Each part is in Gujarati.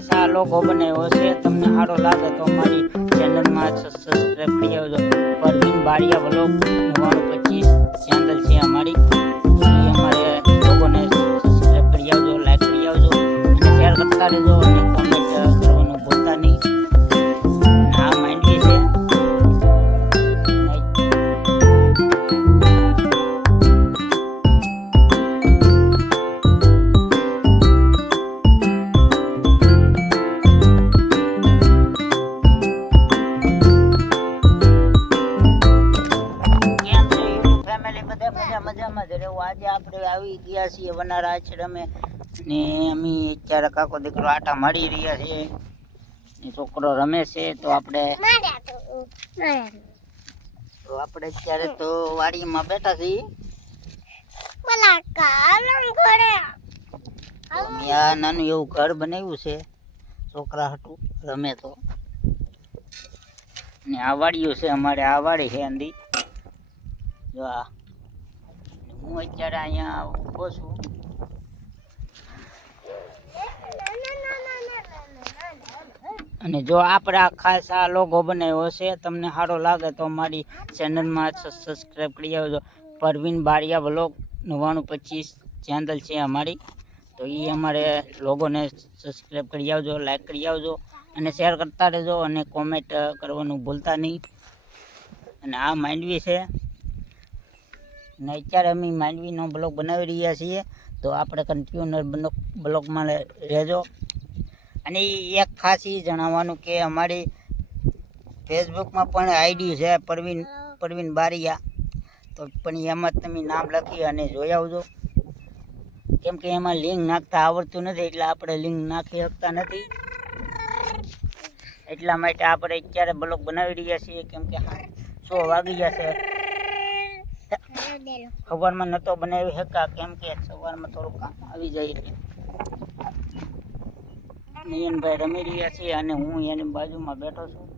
ખાસ આ બનાવ્યો છે. તમને સારો લાગે તો મારી ચેનલમાં સબસ્ક્રાઈબ કરી આવજો. પરવીન બારિયા વ્લોગ નવ્વાણું પચીસ ચેનલ છે અમારી. અમારે લોકોને સબસ્ક્રાઈબ કરી આવજો લાઈક કરી આવજો. શેર કરતા રહેજો અને કોમેન્ટ કરવાનું ભૂલતા નહીં. આજે આપણે આવી ગયા છીએ વનારા આશ્રમે ને અમે અત્યારે કાકો દીકરો આટા મારી રહ્યા છે. છોકરો રમે છે તો આપણે તો. આપણે અત્યારે તો વાડીમાં બેઠા છીએ. આ નાનું એવું ઘર બનાવ્યું છે. છોકરા હતું રમે તો. ને આ વાડીઓ છે અમારે આ વાડી છે અંદી જો આ. હું અત્યારે અહીંયા ઊભો છું. અને જો આપણા ખાસ લોગો બનાવ્યો છે, તમને સારો લાગે તો મારી ચેનલમાં સબસ્ક્રાઈબ કરી આવજો. પરવીન બારિયા વ્લોગ નવ્વાણું પચીસ ચેનલ છે અમારી. તો એ અમારે લોગોને સબસ્ક્રાઈબ કરી આવજો લાઈક કરી આવજો, અને શેર કરતા રહેજો અને કોમેન્ટ કરવાનું ભૂલતા નહીં. અને આ માંડવી છે. અને અત્યારે અમે માંડવીનો બ્લોગ બનાવી રહ્યા છીએ, તો આપણે કન્ટિન્યુઅર બ્લોકમાં રહેજો. અને એક ખાસ જણાવવાનું કે અમારી ફેસબુકમાં પણ આઈડી છે પરવીન પરવીન બારિયા. તો પણ એમાં તમે નામ લખી અને જોઈ આવજો. કેમ કે એમાં લિંક નાખતા આવડતું નથી, એટલે આપણે લિંક નાખી શકતા નથી. એટલા માટે આપણે અત્યારે બ્લોગ બનાવી રહ્યા છીએ, કેમ કે સો વાગી જશે સવારમાં નહોતો બનાવી શકા કેમ કે સવારમાં થોડું કામ આવી જાય એટલે. નયનભાઈ રમી રહ્યા છે અને હું એની બાજુમાં બેઠો છું.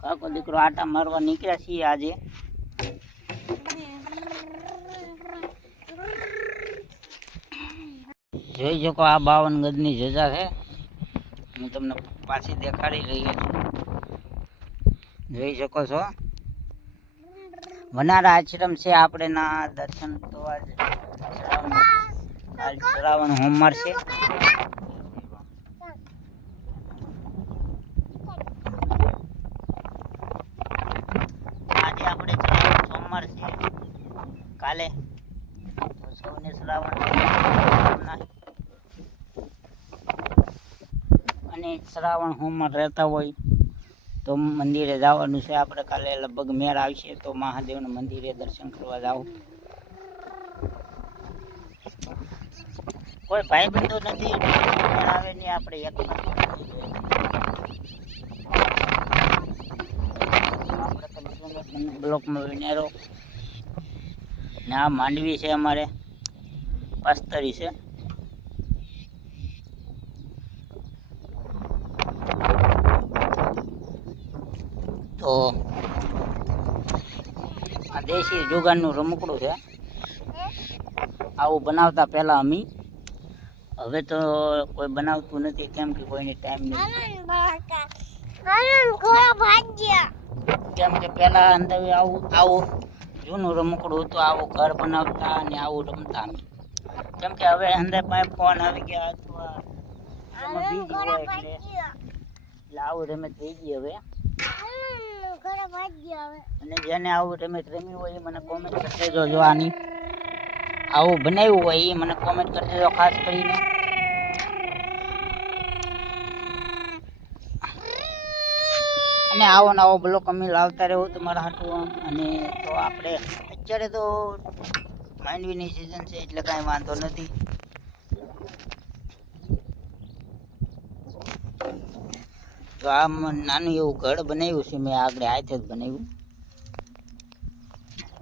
કાકો દીકરો આટા મારવા નીકળ્યા છીએ આજે. જોઈ શકો આ બાવન ગજની જજા છે. હું તમને પાછી દેખાડી રહ્યો છું. જોઈ શકો છો. વનારા આશ્રમ છે આપણે ના દર્શન તો આજ શ્રાવણ શ્રાવણ હોમવાર છે. આજે આપણે સોમવાર છે. કાલે સૌને શ્રાવણ અને શ્રાવણ હોમમાં રહેતા હોય તો મંદિરે જવાનું છે. આપણે કાલે લગભગ મેળ આવશે તો મહાદેવના મંદિરે દર્શન કરવા જાવ કોઈ ભાઈ બંધો નથી આવે નહીં આપણે એક બ્લોકમાં વિનારો. ને આ માંડવી છે અમારે. પાસ્તરી છે. આ દેશી જુગાડનું રમકડું છે. આવું બનાવતા પહેલા અમે. હવે તો કોઈ બનાવતું નથી, કેમ કે કોઈને ટાઈમ નથી કેમ કે પહેલા અંદર આવું આવું જૂનું રમકડું હતું, આવું ઘર બનાવતા અને આવું રમતા અમે. કેમ કે હવે અંદર પાસે ફોન આવી ગયા અથવા એટલે આવું રમત થઈ ગઈ હવે. અને જેને આવું રમત રમ્યું હોય એ મને કોમેન્ટ કરી દેજો જો આની. આવું બનાવ્યું હોય એ મને કોમેન્ટ કરી દેજો ખાસ કરીને. અને આવો ને આવો બ્લોક અમે લાવતા રહેવું તમારા હાટું અને તો આપણે, અત્યારે તો માંડવીની સિઝન છે એટલે કાંઈ વાંધો નથી. તો આ નાનું એવું ઘર બનાવ્યું છે, મેં આગળ હાથે જ બનાવ્યું.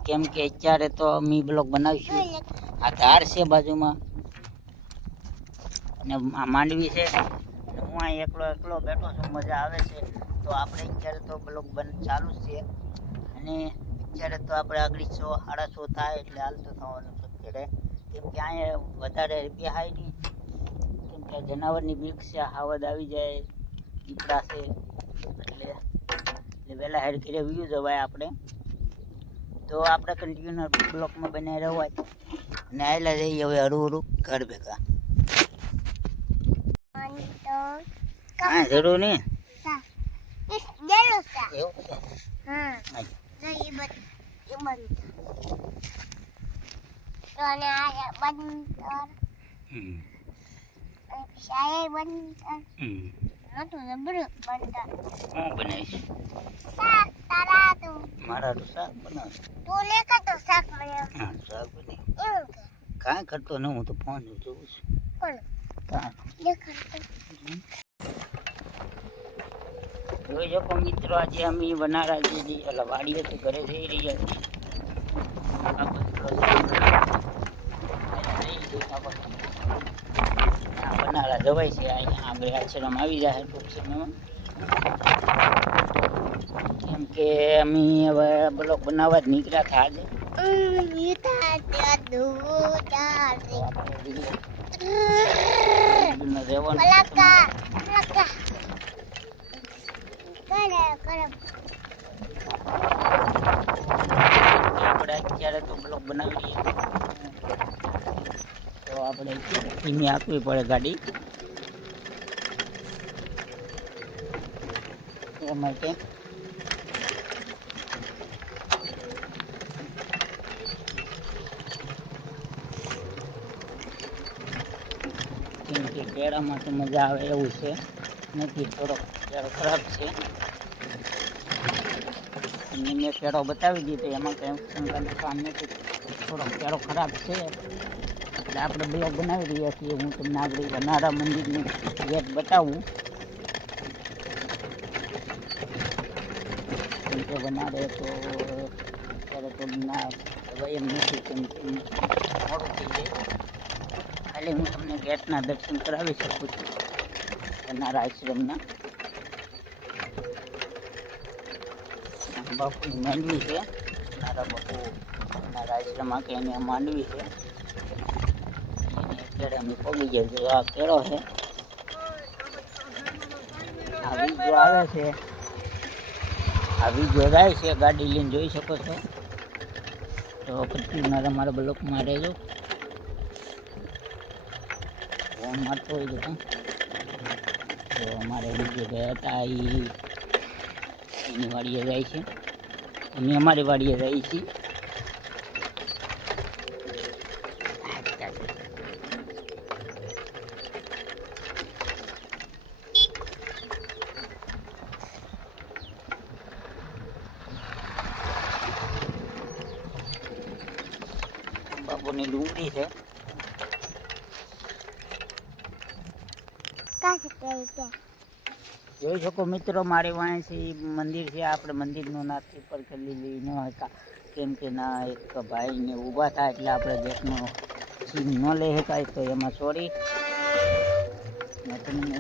કેમ કે અત્યારે તો મી બ્લોક બનાવીશું. આ ધાર છે બાજુમાં. અને આ માંડવી છે. હું અહીં એકલો એકલો બેઠો છું, મજા આવે છે. તો આપણે અત્યારે તો બ્લોક બન ચાલુ જ છે. અને અત્યારે તો આપણે આગળ સો સાડા સો થાય એટલે હાલતો થવાનું છે અત્યારે. કેમ કે અહીંયા વધારે બેહાય નહીં કેમ કે જનાવરની બીક છે હાવદ આવી જાય. દીપડા છે. એટલે એટલે વહેલા હેડ ઘરે વ્યૂ જવાય આપણે. તો આપણે કન્ટિન્યુ બ્લોકમાં બનાવી રહેવાય અને આવેલા જઈએ હવે હરું હરું ઘર ભેગા. હા જરૂર નહીં. એવું હું બનાવીશ? મારા તો શાક બનાવીશ હા શાક બનાવી. કાંઈ કરતો ન હું તો ફોન જોઉં છું. કાંઈ જોઈ શકો મિત્રો આજે અમે બનારા જે એટલે વાડીએ તો ઘરે જઈ રહ્યા છીએ. આ બધું જવાય છે અહીંયા આગળ આશ્રમ આવી જાય ટૂંક સમયમાં કેમ કે અમે હવે બ્લોક બનાવવા જ નીકળ્યા હતા આજે. આપણે અત્યારે તો બ્લોક બનાવી તો આપણે ધીમી આપવી પડે ગાડી. એ માટે. કેળામાં તો મજા આવે એવું છે. નથી થોડોક કેળો ખરાબ છે. મેં કેળો બતાવી દીધો, એમાં કંઈ કામ નથી. થોડોક કેળો ખરાબ છે. એટલે આપણે બ્લોગ બનાવી રહ્યા છીએ. હું તમને આગળ વનારા મંદિરની ગેટ બતાવું. વનારે તો, અત્યારે ખાલી હું તમને ગેટના દર્શન કરાવી શકું છું. વનારા આશ્રમના. બાપુની માંડવી છે. મારા બાપુ મારા આશ્રમમાં કે એને માંડવી છે. એની અત્યારે અમે પગી ગયા છે આ કેળો છે. આ વીજો આવે છે. આ વીજો જાય છે. ગાડી લઈને જોઈ શકો છો. તો પછી મારા મારા બ્લોકમાં રહેજો. ફોન મારતો હોય તો. તો અમારે બીજો ગયા હતા એ એની વાડીએ જાય છે. અમે અમારી વાડીએ જઈએ છીએ. બાપુની ડુંગળી છે. જોઈ શકો મિત્રો મારી છે મંદિર છે. આપણે મંદિરનું નાથ ઉપર કરી લઈ ન હતા કેમ કે ના એક ભાઈને ઊભા થાય એટલે આપણે દેશનો સીન ન લઈ શકાય. તો એમાં સોરી તમે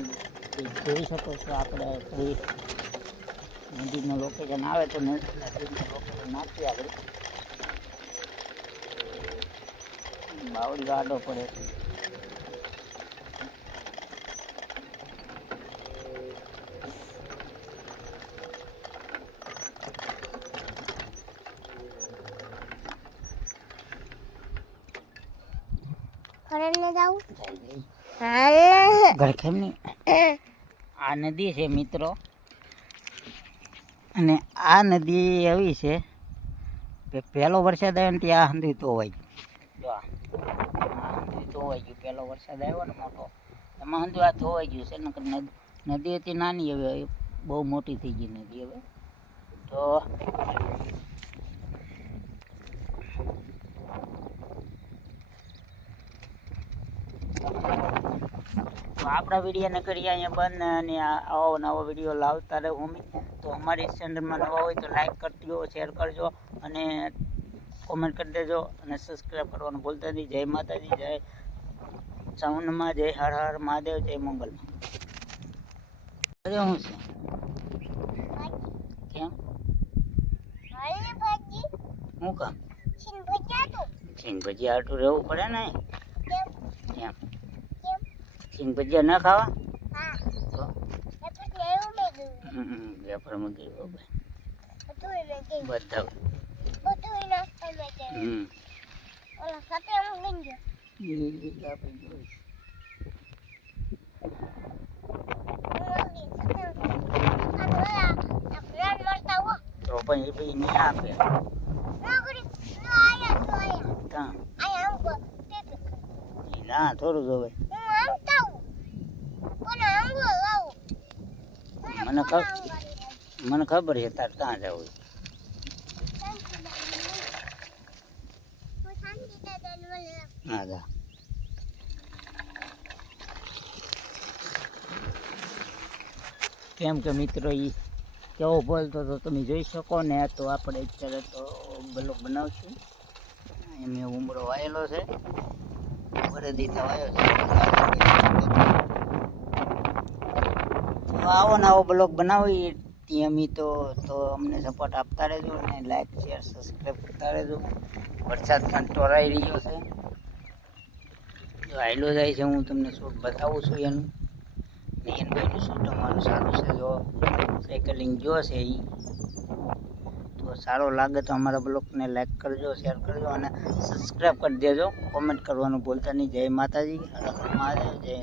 જોઈ શકો છો આપણે મંદિરનું લોકેશન આવે તો લોકેશન નાખીએ આપણે. બાવળી ગાડો પડે ગળખેમની આ નદી છે મિત્રો. અને આ નદી એવી છે કે પહેલો વરસાદ આવે ને ત્યાં સુધી તો હોય જો આ આ સુધી ધોવાઈ ગયું પહેલો વરસાદ આવ્યો ને મોટો, એમાં હંધુ ધોવાઈ ગયું છે નદી હતી નાની, હવે બહુ મોટી થઈ ગઈ નદી હવે. તો આપણા વિડીયોને કરીએ અહીંયા બંધ અને આવો નવો વીડિયો લાવતા રહે મમ્મી તો અમારી ચેનલમાં નવા હોય તો લાઈક કરજો શેર કરજો અને કોમેન્ટ કરી દેજો અને સબસ્ક્રાઈબ કરવાનું ભૂલતા નહીં. જય માતાજી, જય ચાઉનમાં જય હર હર મહાદેવ જય મંગલમાં. અરે હું છે? કેમ? શું કામ? છીન ભજી આટું રહેવું પડે ને? કેમ? છીન ભજીયા ના ખાવા? હા. વેફર મૂકી. બધું હમ. ઓલા સાથે હું લઈ ગયો. તો પણ એ ભાઈ નહીં આપે ના થોડું જોવે મને ખબર મને ખબર છે તાર ક્યાં જવું જા કેમ કે મિત્રો એ કેવો બોલતો તો તમે જોઈ શકો ને તો આપણે અત્યારે તો બ્લોક બનાવશું. એમને ઉમરો વાયેલો છે. વરદી થવાયો છે. આવો ને આવો બ્લોગ બનાવી ત્યાં અમે તો તો અમને સપોર્ટ આપતા રહેજો અને લાઈક શેર સબસ્ક્રાઈબ કરતા રહેજો. વરસાદ પણ ટોરાઈ રહ્યો છે. જો હાઈલો જાય છે, હું તમને શૂટ બતાવું છું એનું? નયનભાઈનું શૂટ અમારું સારું છે, જો. સાયકલિંગ જો છે એ તો સારો લાગે તો અમારા બ્લોગને લાઈક કરજો શેર કરજો અને સબસ્ક્રાઈબ કરી દેજો. કોમેન્ટ કરવાનું ભૂલતા નહીં. જય માતાજી. હર જય